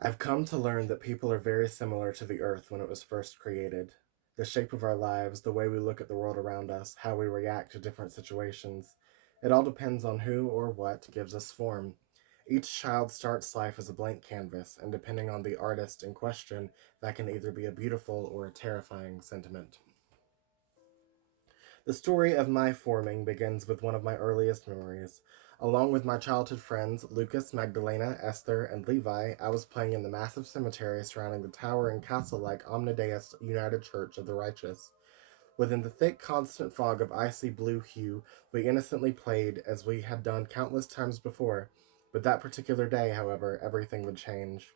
I've come to learn that people are very similar to the earth when it was first created. The shape of our lives, the way we look at the world around us, how we react to different situations. It all depends on who or what gives us form. Each child starts life as a blank canvas, and depending on the artist in question, that can either be a beautiful or a terrifying sentiment. The story of my forming begins with one of my earliest memories. Along with my childhood friends Lucas, Magdalena, Esther, and Levi, I was playing in the massive cemetery surrounding the towering castle like Omnideus United Church of the Righteous. Within the thick, constant fog of icy blue hue, we innocently played as we had done countless times before. But that particular day, however, everything would change.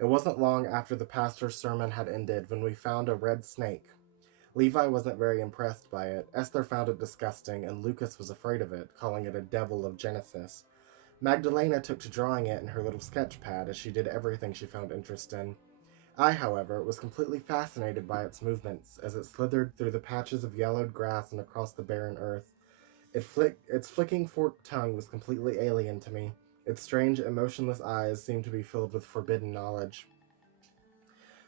It wasn't long after the pastor's sermon had ended when we found a red snake. Levi wasn't very impressed by it, Esther found it disgusting, and Lucas was afraid of it, calling it a devil of Genesis. Magdalena took to drawing it in her little sketch pad as she did everything she found interest in. I, however, was completely fascinated by its movements as it slithered through the patches of yellowed grass and across the barren earth. Its flicking forked tongue was completely alien to me. Its strange, emotionless eyes seemed to be filled with forbidden knowledge.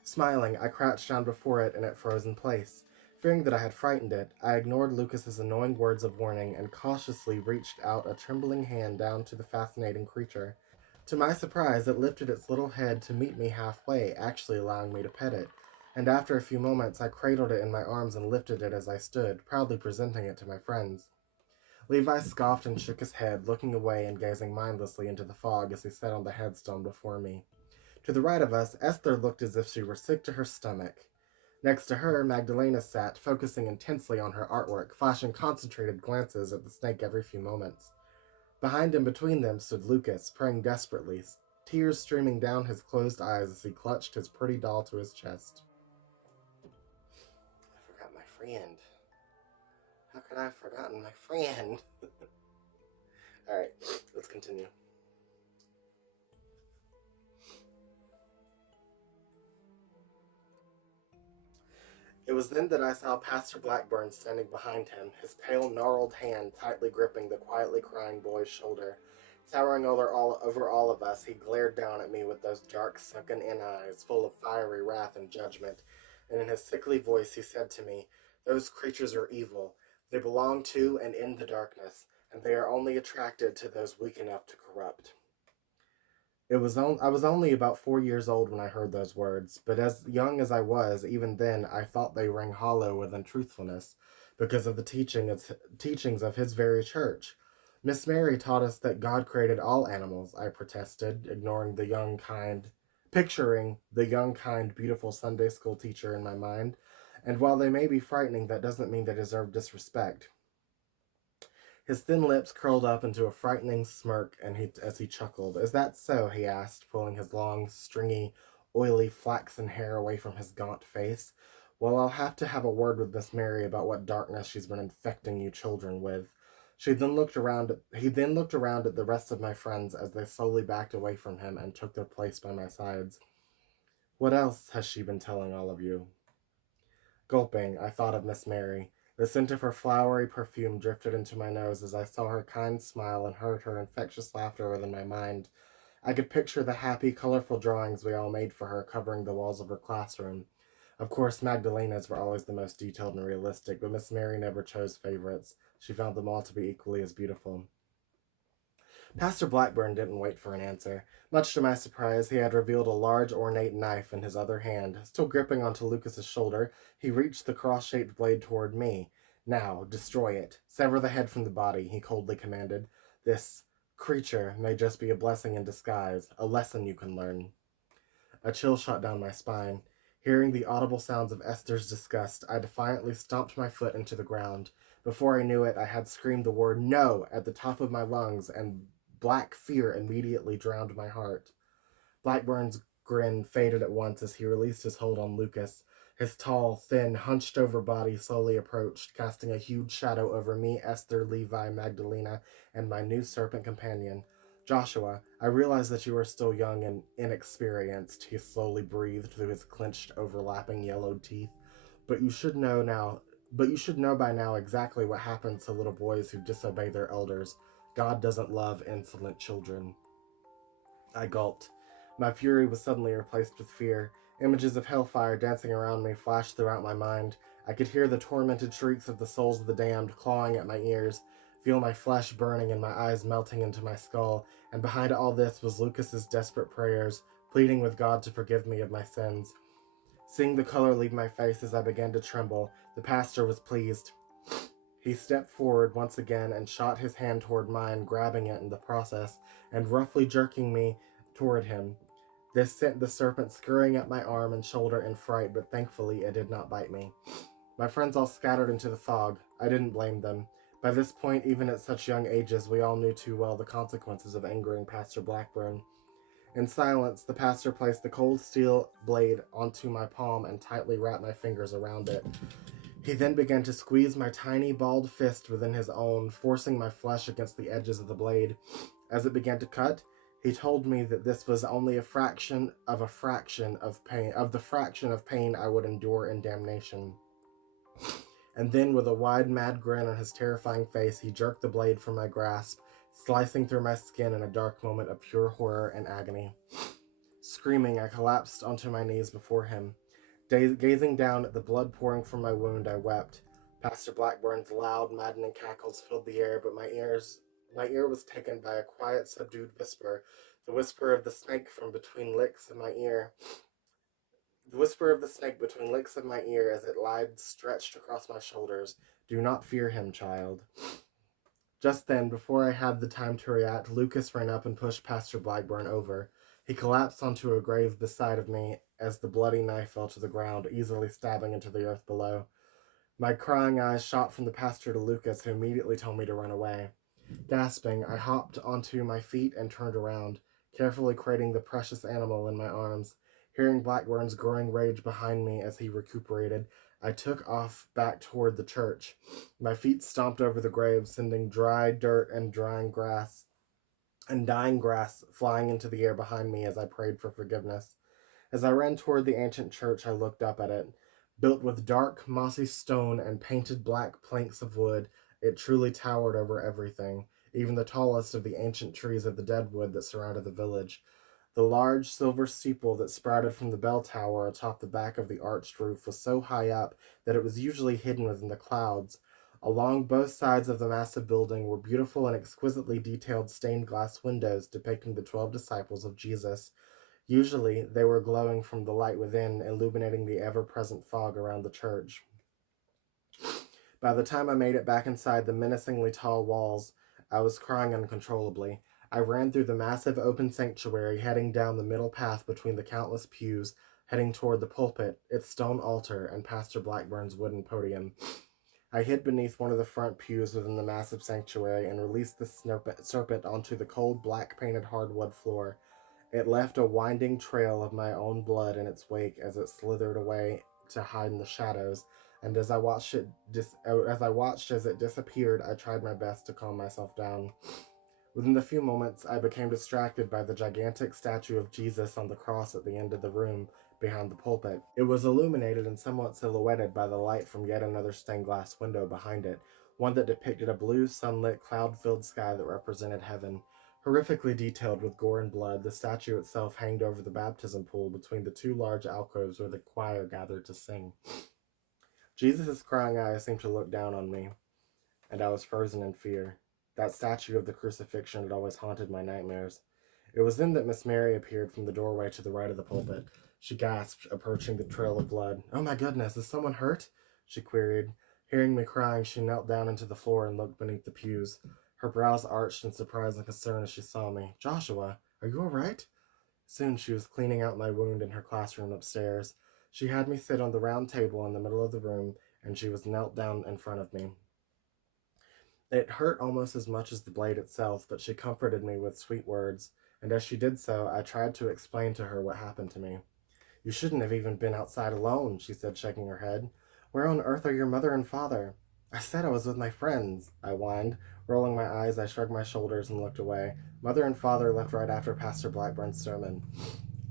Smiling, I crouched down before it and it froze in place. Fearing that I had frightened it, I ignored Lucas's annoying words of warning and cautiously reached out a trembling hand down to the fascinating creature. To my surprise, it lifted its little head to meet me halfway, actually allowing me to pet it. And after a few moments, I cradled it in my arms and lifted it as I stood, proudly presenting it to my friends. Levi scoffed and shook his head, looking away and gazing mindlessly into the fog as he sat on the headstone before me. To the right of us, Esther looked as if she were sick to her stomach. Next to her, Magdalena sat, focusing intensely on her artwork, flashing concentrated glances at the snake every few moments. Behind and between them stood Lucas, praying desperately, tears streaming down his closed eyes as he clutched his pretty doll to his chest. I forgot my friend. How could I have forgotten my friend? Alright, let's continue. It was then that I saw Pastor Blackburn standing behind him, his pale, gnarled hand tightly gripping the quietly crying boy's shoulder. Towering over all of us, he glared down at me with those dark, sunken-in eyes, full of fiery wrath and judgment, and in his sickly voice he said to me, "Those creatures are evil. They belong to and in the darkness, and they are only attracted to those weak enough to corrupt." I was only about 4 years old when I heard those words, but as young as I was, even then, I thought they rang hollow with untruthfulness, because of the teachings of his very church. Miss Mary taught us that God created all animals, I protested, picturing the young, kind, beautiful Sunday school teacher in my mind. And while they may be frightening, that doesn't mean they deserve disrespect. His thin lips curled up into a frightening smirk as he chuckled. "Is that so?" he asked, pulling his long, stringy, oily, flaxen hair away from his gaunt face. "Well, I'll have to have a word with Miss Mary about what darkness she's been infecting you children with." He then looked around at the rest of my friends as they slowly backed away from him and took their place by my sides. "What else has she been telling all of you?" Gulping, I thought of Miss Mary. The scent of her flowery perfume drifted into my nose as I saw her kind smile and heard her infectious laughter within my mind. I could picture the happy, colorful drawings we all made for her covering the walls of her classroom. Of course, Magdalena's were always the most detailed and realistic, but Miss Mary never chose favorites. She found them all to be equally as beautiful. Pastor Blackburn didn't wait for an answer. Much to my surprise, he had revealed a large, ornate knife in his other hand. Still gripping onto Lucas's shoulder, he reached the cross-shaped blade toward me. "Now, destroy it. Sever the head from the body," he coldly commanded. "This creature may just be a blessing in disguise, a lesson you can learn." A chill shot down my spine. Hearing the audible sounds of Esther's disgust, I defiantly stomped my foot into the ground. Before I knew it, I had screamed the word "no" at the top of my lungs, and black fear immediately drowned my heart. Blackburn's grin faded at once as he released his hold on Lucas. His tall, thin, hunched-over body slowly approached, casting a huge shadow over me, Esther, Levi, Magdalena, and my new serpent companion. "Joshua, I realize that you are still young and inexperienced," he slowly breathed through his clenched, overlapping yellowed teeth. But you should know now but you should know by now exactly what happens to little boys who disobey their elders. God doesn't love insolent children." I gulped. My fury was suddenly replaced with fear. Images of hellfire dancing around me flashed throughout my mind. I could hear the tormented shrieks of the souls of the damned clawing at my ears, feel my flesh burning and my eyes melting into my skull, and behind all this was Lucas's desperate prayers, pleading with God to forgive me of my sins. Seeing the color leave my face as I began to tremble, the pastor was pleased. He stepped forward once again and shot his hand toward mine, grabbing it in the process and roughly jerking me toward him. This sent the serpent scurrying at my arm and shoulder in fright, but thankfully it did not bite me. My friends all scattered into the fog. I didn't blame them. By this point, even at such young ages, we all knew too well the consequences of angering Pastor Blackburn. In silence, the pastor placed the cold steel blade onto my palm and tightly wrapped my fingers around it. He then began to squeeze my tiny balled fist within his own, forcing my flesh against the edges of the blade. As it began to cut, he told me that this was only a fraction of the fraction of pain I would endure in damnation. And then, with a wide, mad grin on his terrifying face, he jerked the blade from my grasp, slicing through my skin in a dark moment of pure horror and agony. Screaming, I collapsed onto my knees before him. Gazing down at the blood pouring from my wound, I wept. Pastor Blackburn's loud, maddening cackles filled the air, but my ear was taken by a quiet, subdued whisper, the whisper of the snake between licks of my ear as it lied stretched across my shoulders. Do not fear him, child. Just then, before I had the time to react, Lucas ran up and pushed Pastor Blackburn over. He collapsed onto a grave beside of me as the bloody knife fell to the ground, easily stabbing into the earth below. My crying eyes shot from the pastor to Lucas, who immediately told me to run away. Gasping, I hopped onto my feet and turned around, carefully cradling the precious animal in my arms. Hearing Blackburn's growing rage behind me as he recuperated, I took off back toward the church. My feet stomped over the grave, sending dry dirt and dying grass flying into the air behind me as I prayed for forgiveness. As I ran toward the ancient church, I looked up at it. Built with dark, mossy stone and painted black planks of wood, it truly towered over everything, even the tallest of the ancient trees of the deadwood that surrounded the village. The large silver steeple that sprouted from the bell tower atop the back of the arched roof was so high up that it was usually hidden within the clouds. Along both sides of the massive building were beautiful and exquisitely detailed stained glass windows depicting the 12 disciples of Jesus. Usually, they were glowing from the light within, illuminating the ever-present fog around the church. By the time I made it back inside the menacingly tall walls, I was crying uncontrollably. I ran through the massive open sanctuary, heading down the middle path between the countless pews, heading toward the pulpit, its stone altar, and Pastor Blackburn's wooden podium. I hid beneath one of the front pews within the massive sanctuary and released the serpent onto the cold, black-painted hardwood floor. It left a winding trail of my own blood in its wake as it slithered away to hide in the shadows, and as I watched as it disappeared, I tried my best to calm myself down. Within a few moments, I became distracted by the gigantic statue of Jesus on the cross at the end of the room behind the pulpit. It was illuminated and somewhat silhouetted by the light from yet another stained glass window behind it, one that depicted a blue, sunlit, cloud-filled sky that represented heaven. Horrifically detailed with gore and blood, the statue itself hanged over the baptism pool between the two large alcoves where the choir gathered to sing. Jesus' crying eyes seemed to look down on me, and I was frozen in fear. That statue of the crucifixion had always haunted my nightmares. It was then that Miss Mary appeared from the doorway to the right of the pulpit. She gasped, approaching the trail of blood. "Oh my goodness, is someone hurt?" she queried. Hearing me crying, she knelt down into the floor and looked beneath the pews. Her brows arched in surprise and concern as she saw me. "Joshua, are you all right?" Soon she was cleaning out my wound in her classroom upstairs. She had me sit on the round table in the middle of the room, and she was knelt down in front of me. It hurt almost as much as the blade itself, but she comforted me with sweet words, and as she did so, I tried to explain to her what happened to me. "You shouldn't have even been outside alone," she said, shaking her head. "Where on earth are your mother and father?" "I said I was with my friends," I whined. Rolling my eyes, I shrugged my shoulders and looked away. "Mother and father left right after Pastor Blackburn's sermon."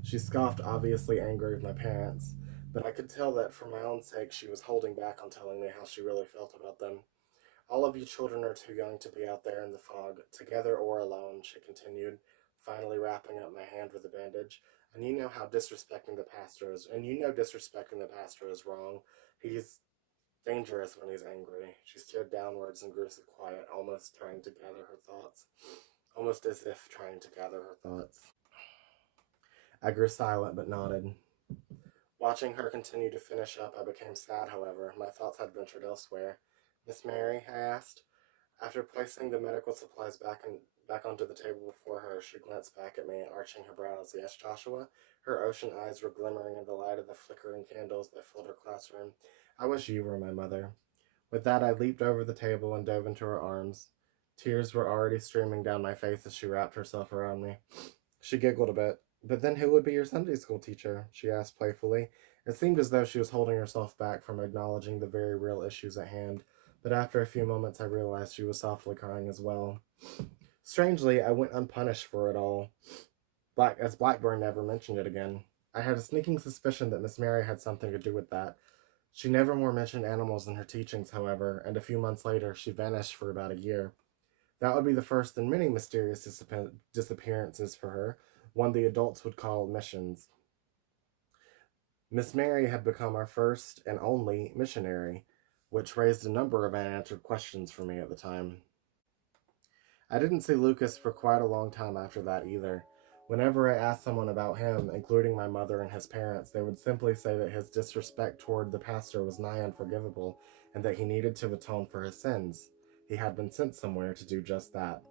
She scoffed, obviously angry with my parents, but I could tell that for my own sake she was holding back on telling me how she really felt about them. "All of you children are too young to be out there in the fog, together or alone," she continued, finally wrapping up my hand with a bandage. And you know how disrespecting the pastor is, and you know disrespecting the pastor is wrong. He's dangerous when he's angry. She stared downwards and grew so quiet, almost trying to gather her thoughts. Almost as if trying to gather her thoughts. I grew silent but nodded. Watching her continue to finish up, I became sad, however. My thoughts had ventured elsewhere. Miss Mary, I asked. After placing the medical supplies back onto the table before her, she glanced back at me, arching her brows. Yes, Joshua? Her ocean eyes were glimmering in the light of the flickering candles that filled her classroom. I wish you were my mother. With that, I leaped over the table and dove into her arms. Tears were already streaming down my face as she wrapped herself around me. She giggled a bit. But then who would be your Sunday school teacher? She asked playfully. It seemed as though she was holding herself back from acknowledging the very real issues at hand, but after a few moments I realized she was softly crying as well. Strangely, I went unpunished for it all, as Blackburn never mentioned it again. I had a sneaking suspicion that Miss Mary had something to do with that. She never more mentioned animals in her teachings, however, and a few months later she vanished for about a year. That would be the first in many mysterious disappearances for her, one the adults would call missions. Miss Mary had become our first and only missionary, which raised a number of unanswered questions for me at the time. I didn't see Lucas for quite a long time after that either. Whenever I asked someone about him, including my mother and his parents, they would simply say that his disrespect toward the pastor was nigh unforgivable and that he needed to atone for his sins. He had been sent somewhere to do just that.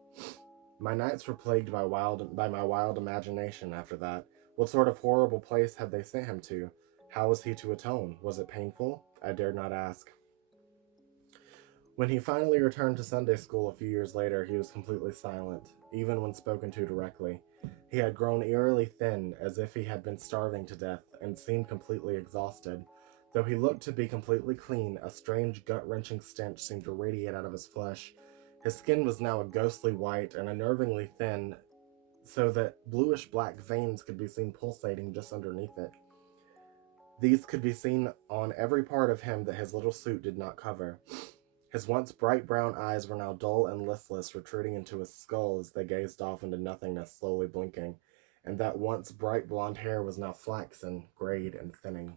My nights were plagued by my wild imagination after that. What sort of horrible place had they sent him to? How was he to atone? Was it painful? I dared not ask. When he finally returned to Sunday school a few years later, he was completely silent, even when spoken to directly. He had grown eerily thin, as if he had been starving to death, and seemed completely exhausted. Though he looked to be completely clean, a strange, gut-wrenching stench seemed to radiate out of his flesh. His skin was now a ghostly white and unnervingly thin, so that bluish-black veins could be seen pulsating just underneath it. These could be seen on every part of him that his little suit did not cover. His once bright brown eyes were now dull and listless, retreating into his skull as they gazed off into nothingness, slowly blinking, and that once bright blonde hair was now flaxen, grayed, and thinning.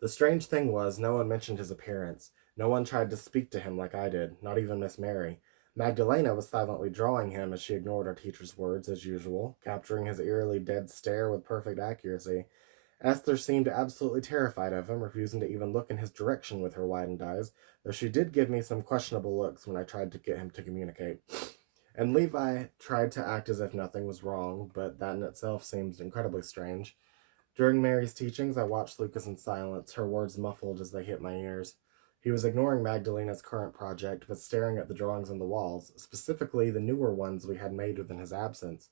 The strange thing was, no one mentioned his appearance. No one tried to speak to him like I did, not even Miss Mary. Magdalena was silently drawing him as she ignored our teacher's words, as usual, capturing his eerily dead stare with perfect accuracy. Esther seemed absolutely terrified of him, refusing to even look in his direction with her widened eyes, though she did give me some questionable looks when I tried to get him to communicate. And Levi tried to act as if nothing was wrong, but that in itself seemed incredibly strange. During Mary's teachings, I watched Lucas in silence, her words muffled as they hit my ears. He was ignoring Magdalena's current project, but staring at the drawings on the walls, specifically the newer ones we had made within his absence.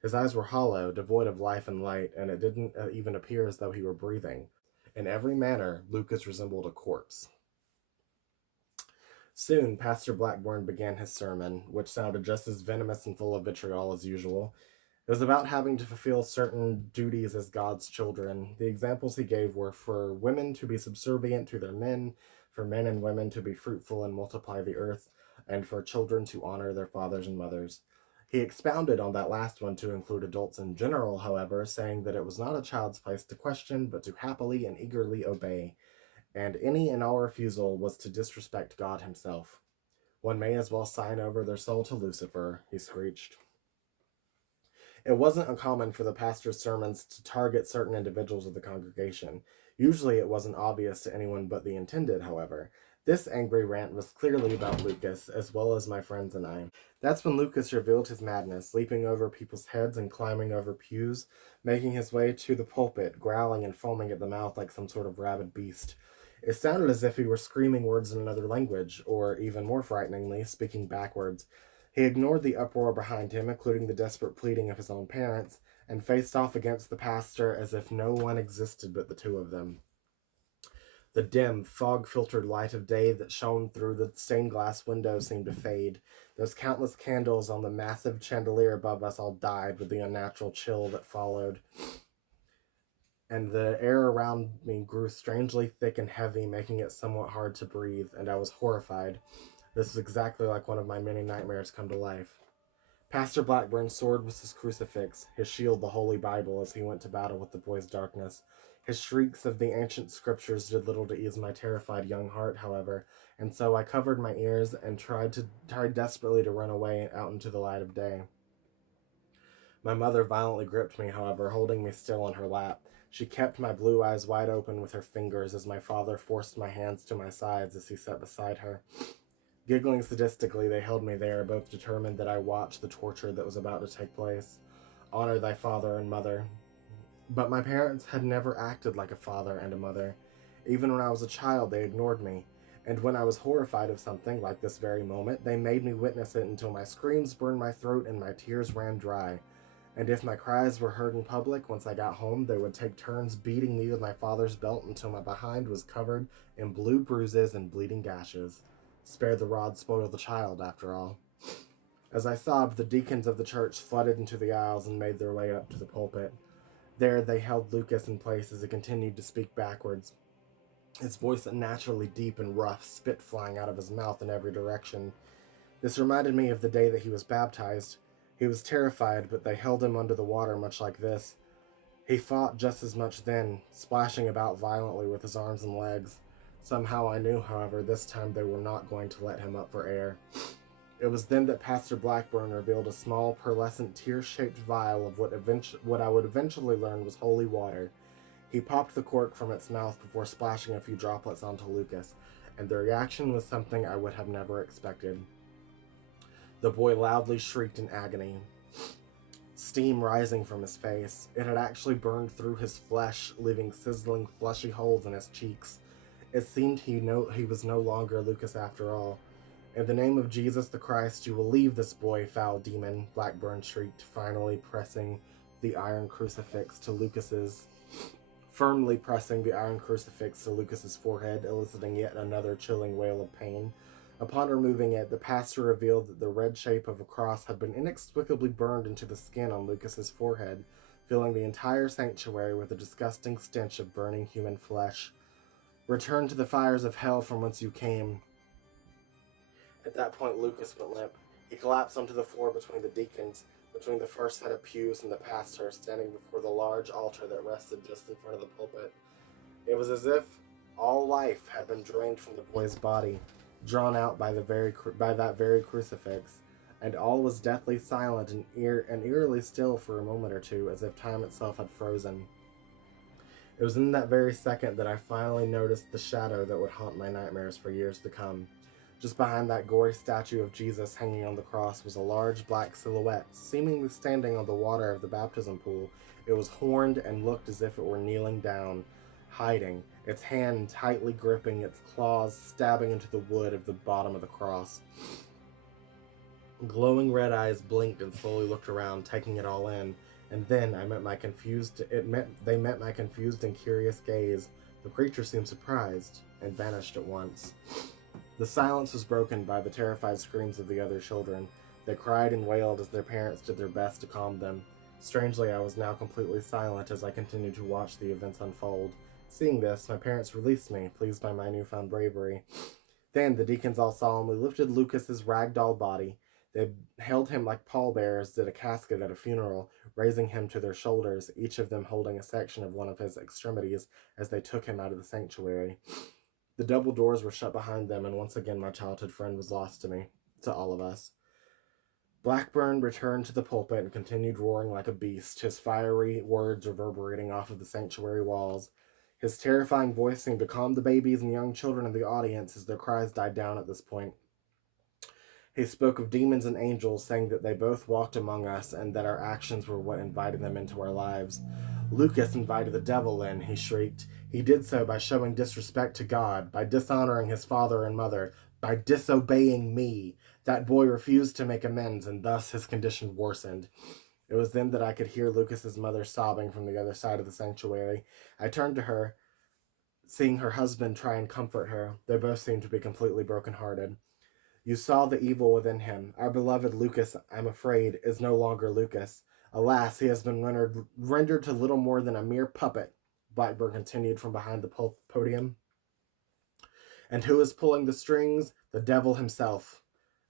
His eyes were hollow, devoid of life and light, and it didn't even appear as though he were breathing. In every manner, Lucas resembled a corpse. Soon, Pastor Blackburn began his sermon, which sounded just as venomous and full of vitriol as usual. It was about having to fulfill certain duties as God's children. The examples he gave were for women to be subservient to their men, for men and women to be fruitful and multiply the earth, and for children to honor their fathers and mothers. He expounded on that last one to include adults in general, however, saying that it was not a child's place to question, but to happily and eagerly obey, and any and all refusal was to disrespect God himself. One may as well sign over their soul to Lucifer, he screeched. It wasn't uncommon for the pastor's sermons to target certain individuals of the congregation. Usually it wasn't obvious to anyone but the intended, however. This angry rant was clearly about Lucas, as well as my friends and I. That's when Lucas revealed his madness, leaping over people's heads and climbing over pews, making his way to the pulpit, growling and foaming at the mouth like some sort of rabid beast. It sounded as if he were screaming words in another language, or, even more frighteningly, speaking backwards. He ignored the uproar behind him, including the desperate pleading of his own parents, and faced off against the pastor as if no one existed but the two of them. The dim, fog-filtered light of day that shone through the stained-glass window seemed to fade. Those countless candles on the massive chandelier above us all died with the unnatural chill that followed. And the air around me grew strangely thick and heavy, making it somewhat hard to breathe, and I was horrified. This was exactly like one of my many nightmares come to life. Pastor Blackburn's sword was his crucifix, his shield the Holy Bible as he went to battle with the boy's darkness. His shrieks of the ancient scriptures did little to ease my terrified young heart, however, and so I covered my ears and tried desperately to run away out into the light of day. My mother violently gripped me, however, holding me still on her lap. She kept my blue eyes wide open with her fingers as my father forced my hands to my sides as he sat beside her. Giggling sadistically, they held me there, both determined that I watch the torture that was about to take place. Honor thy father and mother. But my parents had never acted like a father and a mother. Even when I was a child, they ignored me. And when I was horrified of something, like this very moment, they made me witness it until my screams burned my throat and my tears ran dry. And if my cries were heard in public, once I got home, they would take turns beating me with my father's belt until my behind was covered in blue bruises and bleeding gashes. Spare the rod, spoil the child, after all. As I sobbed, the deacons of the church flooded into the aisles and made their way up to the pulpit. There they held Lucas in place as he continued to speak backwards, his voice unnaturally deep and rough, spit flying out of his mouth in every direction. This reminded me of the day that he was baptized. He was terrified, but they held him under the water much like this. He fought just as much then, splashing about violently with his arms and legs. Somehow I knew, however, this time they were not going to let him up for air. It was then that Pastor Blackburn revealed a small, pearlescent, tear-shaped vial of what I would eventually learn was holy water. He popped the cork from its mouth before splashing a few droplets onto Lucas, and the reaction was something I would have never expected. The boy loudly shrieked in agony, steam rising from his face. It had actually burned through his flesh, leaving sizzling, fleshy holes in his cheeks. It seemed he was no longer Lucas after all. In the name of Jesus the Christ, you will leave this boy, foul demon, Blackburn shrieked, firmly pressing the iron crucifix to Lucas's forehead, eliciting yet another chilling wail of pain. Upon removing it, the pastor revealed that the red shape of a cross had been inexplicably burned into the skin on Lucas's forehead, filling the entire sanctuary with a disgusting stench of burning human flesh. Return to the fires of hell from whence you came. At that point, Lucas went limp. He collapsed onto the floor between the deacons, between the first set of pews and the pastor, standing before the large altar that rested just in front of the pulpit. It was as if all life had been drained from the boy's body, drawn out by that very crucifix, and all was deathly silent and eerily still for a moment or two, as if time itself had frozen. It was in that very second that I finally noticed the shadow that would haunt my nightmares for years to come. Just behind that gory statue of Jesus hanging on the cross was a large black silhouette, seemingly standing on the water of the baptism pool. It was horned and looked as if it were kneeling down, hiding, its hand tightly gripping, its claws stabbing into the wood of the bottom of the cross. Glowing red eyes blinked and slowly looked around, taking it all in, and then they met my confused and curious gaze. The creature seemed surprised and vanished at once. The silence was broken by the terrified screams of the other children. They cried and wailed as their parents did their best to calm them. Strangely, I was now completely silent as I continued to watch the events unfold. Seeing this, my parents released me, pleased by my newfound bravery. Then the deacons all solemnly lifted Lucas's ragdoll body. They held him like pallbearers did a casket at a funeral, raising him to their shoulders, each of them holding a section of one of his extremities as they took him out of the sanctuary. The double doors were shut behind them, and once again my childhood friend was lost to me, to all of us. Blackburn returned to the pulpit and continued roaring like a beast, his fiery words reverberating off of the sanctuary walls. His terrifying voice seemed to calm the babies and young children in the audience as their cries died down at this point. He spoke of demons and angels, saying that they both walked among us and that our actions were what invited them into our lives. Lucas invited the devil in, he shrieked. He did so by showing disrespect to God, by dishonoring his father and mother, by disobeying me. That boy refused to make amends, and thus his condition worsened. It was then that I could hear Lucas's mother sobbing from the other side of the sanctuary. I turned to her, seeing her husband try and comfort her. They both seemed to be completely broken-hearted. You saw the evil within him. Our beloved Lucas, I'm afraid, is no longer Lucas. Alas, he has been rendered to little more than a mere puppet, Blackburn continued from behind the podium. And who is pulling the strings? The devil himself.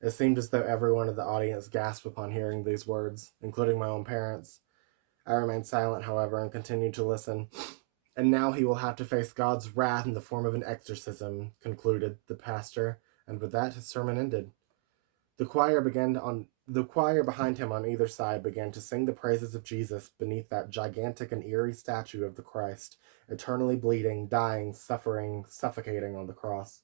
It seemed as though everyone in the audience gasped upon hearing these words, including my own parents. I remained silent, however, and continued to listen. And now he will have to face God's wrath in the form of an exorcism, concluded the pastor, and with that his sermon ended. The choir behind him on either side began to sing the praises of Jesus beneath that gigantic and eerie statue of the Christ, eternally bleeding, dying, suffering, suffocating on the cross.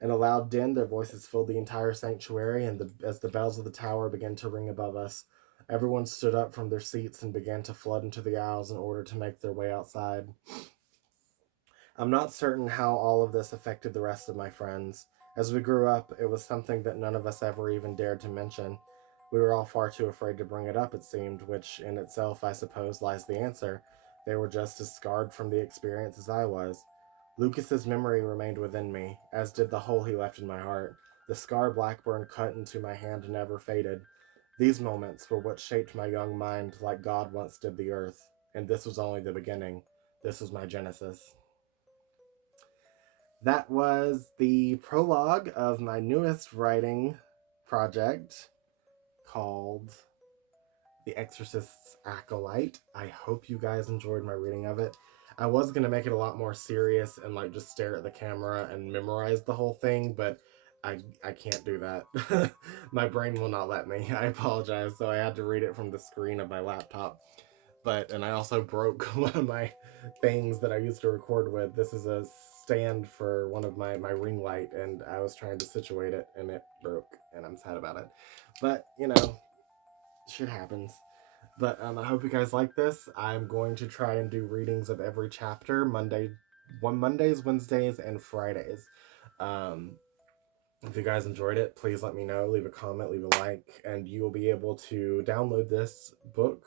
In a loud din, their voices filled the entire sanctuary, and as the bells of the tower began to ring above us, everyone stood up from their seats and began to flood into the aisles in order to make their way outside. I'm not certain how all of this affected the rest of my friends. As we grew up, it was something that none of us ever even dared to mention. We were all far too afraid to bring it up, it seemed, which in itself, I suppose, lies the answer. They were just as scarred from the experience as I was. Lucas's memory remained within me, as did the hole he left in my heart. The scar Blackburn cut into my hand never faded. These moments were what shaped my young mind like God once did the earth, and this was only the beginning. This was my genesis. That was the prologue of my newest writing project called The Exorcist's Acolyte. I hope you guys enjoyed my reading of it. I was going to make it a lot more serious and like just stare at the camera and memorize the whole thing, but I can't do that. My brain will not let me. I apologize. So I had to read it from the screen of my laptop. And I also broke one of my things that I used to record with. This is a stand for one of my ring light, and I was trying to situate it and it broke, and I'm sad about it. But shit happens. But I hope you guys like this. I'm going to try and do readings of every chapter Mondays, Wednesdays, and Fridays. If you guys enjoyed it, please let me know. Leave a comment, leave a like, and you will be able to download this book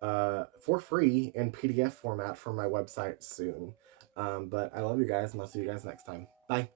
for free in PDF format from my website soon. But I love you guys, and I'll see you guys next time. Bye.